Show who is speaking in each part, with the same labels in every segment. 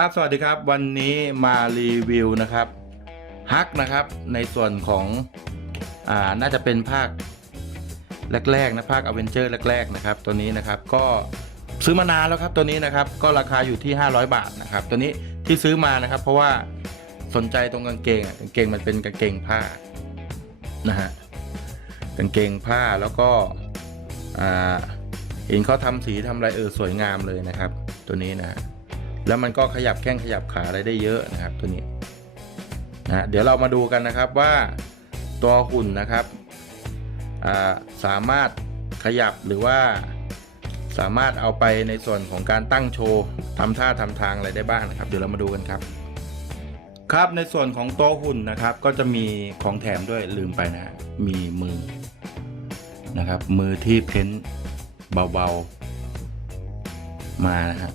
Speaker 1: ครับสวัสดีครับวันนี้มารีวิวนะครับฮักนะครับในส่วนของอ่าน่าจะเป็นภาคแรกๆนะภาคอเวนเจอร์แรกๆนะครับตัวนี้นะครับก็ซื้อมานานแล้วครับตัวนี้นะครับก็ราคาอยู่ที่ 500 บาทนะครับตัวนี้ที่ซื้อมานะครับ เพราะว่าสนใจตรงกางเกงกางเกงมันเป็นกางเกงผ้านะฮะกางเกงผ้าแล้วก็อ่าเห็นเขาทำสีทำอะไรเออสวยงามเลยนะครับ ตัวนี้นะฮะ แล้วมันก็ขยับแข้งขยับขาอะไรได้เยอะนะครับตัวนี้นะเดี๋ยวเรามาดูกันนะครับว่าตัวหุ่นนะครับสามารถขยับหรือว่าสามารถเอาไปในส่วนของการตั้งโชว์ทำท่าทำทางอะไรได้บ้างนะครับ เดี๋ยวเรามาดูกันครับ ครับในส่วนของตัวหุ่นนะครับ ก็จะมีของแถมด้วยลืมไปนะ มีมือนะครับ มือที่เพ้นเบาๆมานะฮะ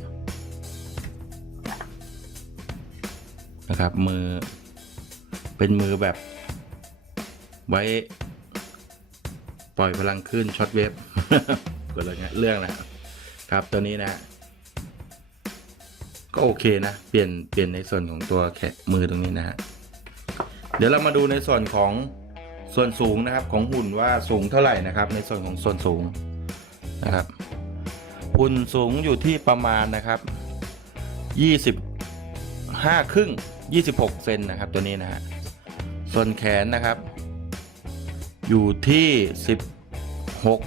Speaker 1: นะครับ มือเป็นมือแบบไว้ปล่อยพลังขึ้นช็อตเวฟก็เลยเงี้ยเรื่องนะครับตัวนี้นะ ก็โอเคนะ เปลี่ยนเปลี่ยนในส่วนของตัวแขนมือตรงนี้นะฮะเดี๋ยวเรามาดูในส่วนของส่วนสูงนะครับของหุ่นว่าสูงเท่าไหร่นะครับ ในส่วนของส่วนสูงนะครับ หุ่นสูงอยู่ที่ประมาณนะครับ ยี่สิบห้าครึ่งยี่สิบหกเซนนะครับตัวนี้นะฮะ ส่วนแขนนะครับ อยู่ที่สิบหก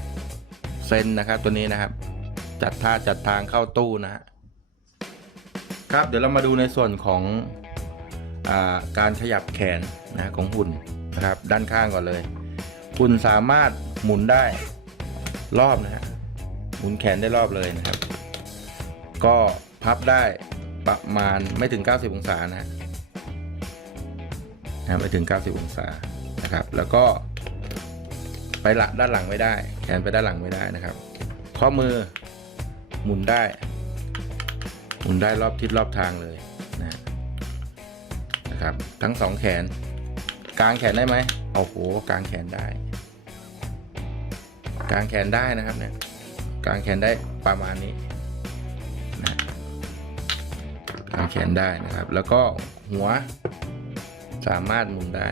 Speaker 1: เซนนะครับตัวนี้นะครับ จัดท่าจัดทางเข้าตู้นะฮะครับเดี๋ยวเรามาดูในส่วนของอาการขยับแขนนะของหุ่นนะครับด้านข้างก่อนเลยหุ่นสามารถหมุนได้รอบนะฮะหมุนแขนได้รอบเลยนะครับ ก็พับได้ ประมาณไม่ถึง 90 องศานะฮะไม่ถึง 90 องศานะครับ แล้วก็ไปหลังด้านหลังไม่ได้ แขนไปด้านหลังไม่ได้นะครับ ข้อมือหมุนได้ หมุนได้รอบทิศรอบทางเลยนะนะครับ ทั้งสองแขน กลางแขนได้ไหมโอ้โหกลางแขนได้ กลางแขนได้นะครับเนี่ยกลางแขนได้ประมาณนี้ ขนได้นะครับ แล้วก็หัวสามารถหมุนได้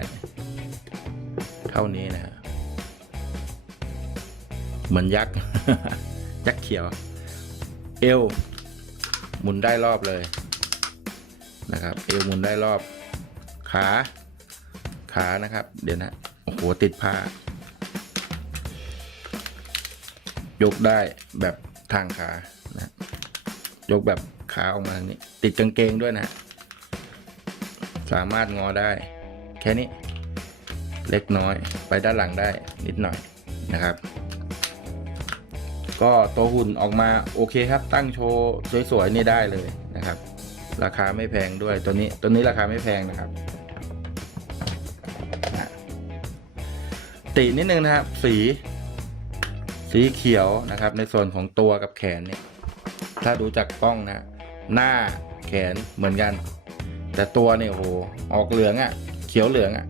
Speaker 1: เท่านี้นะฮะเหมือนยักษ์ ยักษ์เขียว เอวหมุนได้รอบเลยนะครับ เอวหมุนได้รอบ ขา ขานะครับ เดี๋ยวนะโอ้โหติดผ้า ยกได้แบบทางขานะยกแบบ ขาออกมานี้ติดกางเกงด้วยนะ สามารถงอได้ แค่นี้ เล็กน้อยไปด้านหลังได้นิดหน่อยนะครับ ก็ตัวหุ่นออกมาโอเคครับ ตั้งโชว์สวยๆนี่ได้เลยนะครับ ราคาไม่แพงด้วยตัวนี้ตัวนี้ราคาไม่แพงนะครับตินิดนึงนะครับ สีสีเขียวนะครับ ในส่วนของตัวกับแขนเนี่ยถ้าดูจากกล้องนะ หน้าแขนเหมือนกัน แต่ตัวเนี่ยโอ้โหออกเหลืองอะ่ะ เขียวเหลืองอะ่ะ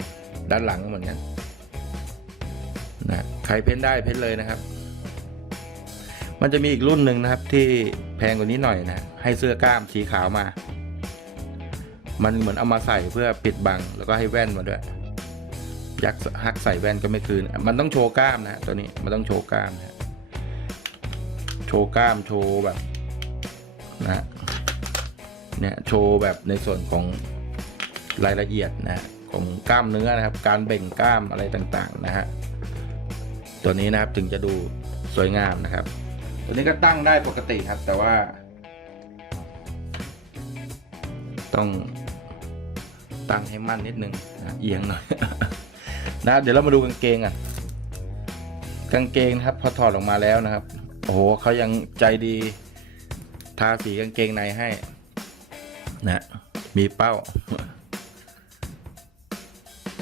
Speaker 1: ด้านหลังก็เหมือนกันนะใครเพ้นได้เพ้นเลยนะครับ มันจะมีอีกรุ่นหนึ่งนะครับ ที่แพงกว่านี้หน่อยนะ ให้เสื้อกล้ามสีขาวมา มันเหมือนเอามาใส่เพื่อปิดบัง แล้วก็ให้แว่นมาด้วย ยักษ์ฮักใส่แว่นก็ไม่คืน มันต้องโชว์กล้ามนะตัวนี้มันต้องโชว์กล้ามนะโชว์กล้ามโชว์แบบ นะ เนี่ยโชว์แบบในส่วนของรายละเอียดนะของกล้ามเนื้อนะครับ การเบ่งกล้ามอะไรต่างๆนะฮะตัวนี้นะครับถึงจะดูสวยงามนะครับ ตัวนี้ก็ตั้งได้ปกติครับ แต่ว่า ต้องตั้งให้มั่นนิดนึงนะเอียงหน่อยนะเดี๋ยวเรามาดูกางเกงอะกางเกงนะครับ พอถอดออกมาแล้วนะครับ โอ้โหเขายังใจดี ทาสีกางเกงในให้ นะมีเป้า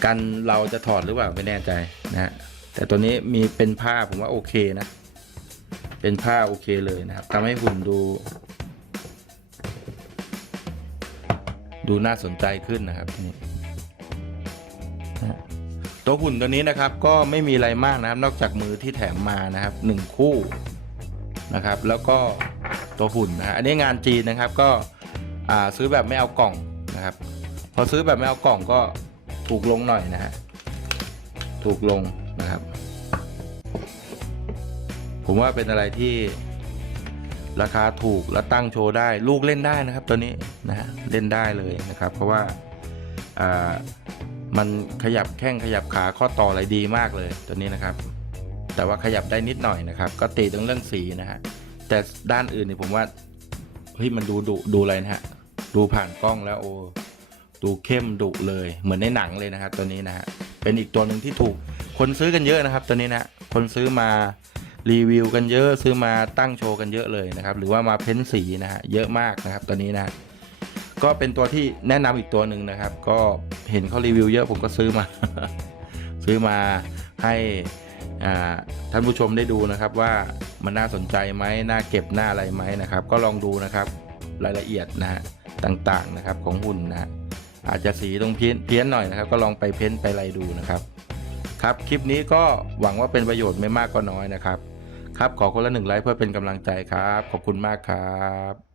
Speaker 1: กันเราจะถอดหรือเปล่าไม่แน่ใจนะแต่ตัวนี้มีเป็นผ้าผมว่าโอเคนะ เป็นผ้าโอเคเลยนะครับทำให้หุ่นดู ดูน่าสนใจขึ้นนะครับนี่ตัวหุ่นตัวนี้นะครับ ก็ไม่มีอะไรมากนะครับ นอกจากมือที่แถมมานะครับหนึ่งคู่นะครับ แล้วก็ตัวหุ่นนะฮะอันนี้งานจีนนะครับ ก็ ซื้อแบบไม่เอากล่องนะครับ พอซื้อแบบไม่เอากล่องก็ถูกลงหน่อยนะฮะถูกลงนะครับ ผมว่าเป็นอะไรที่ราคาถูกและตั้งโชว์ได้ลูกเล่นได้นะครับ ตัวนี้นะฮะเล่นได้เลยนะครับ เพราะว่าอ่ามันขยับแข้งขยับขาข้อต่ออะไรดีมากเลยตัวนี้นะครับ แต่ว่าขยับได้นิดหน่อยนะครับ ก็ติตรงเรื่องสีนะฮะแต่ด้านอื่นนี่ผมว่าเฮ้ยมันดูดุดูอะไรนะฮะ ดูผ่านกล้องแล้วโอ้ดูเข้มดุเลยเหมือนในหนังเลยนะครับ ตัวนี้นะฮะเป็นอีกตัวหนึ่งที่ถูกคนซื้อกันเยอะนะครับ ตัวนี้นะคนซื้อมารีวิวกันเยอะซื้อมาตั้งโชว์กันเยอะเลยนะครับ หรือว่ามาเพ้นสีนะฮะเยอะมากนะครับ ตัวนี้นะ ก็เป็นตัวที่แนะนำอีกตัวหนึ่งนะครับ ก็เห็นเขารีวิวเยอะผมก็ซื้อมา ซื้อมาให้ท่านผู้ชมได้ดูนะครับว่ามันน่าสนใจไหมน่าเก็บหน้าอะไรไหมนะครับ ก็ลองดูนะครับ รายละเอียดนะฮะต่างๆนะครับของหุ่นนะฮะอาจจะสีตรงเพี้ยนเพี้ยนหน่อยนะครับ ก็ลองไปเพ้นไปไรดูนะครับครับคลิปนี้ก็หวังว่าเป็นประโยชน์ไม่มากก็น้อยนะครับ ครับขอคนละหนึ่งไลค์เพื่อเป็นกำลังใจครับ ขอบคุณมากครับ